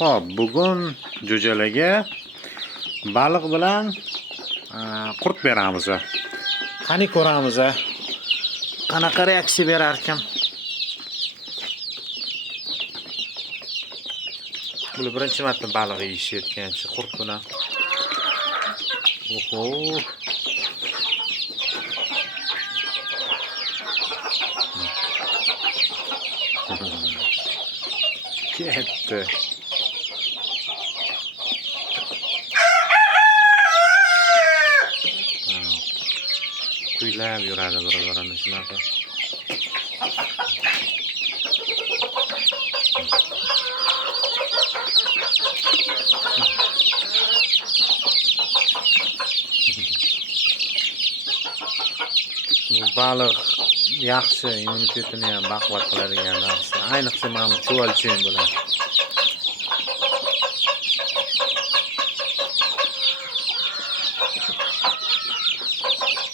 Xo'p, bugun jo'jalarga baliq bilan qurt beramiz. Qani ko'ramiz, qanaqa reaksiya berar ekan. Bular birinchi marta baliq yeyishayotgan qurt bilan. Oho. Ketdi. Kuylab yuradi bir-birini shunaqa. Bu baliq yaxshi, immunitetini ham baquvvat qiladigan narsa. Ayniqsa mana chuvalchang bilan.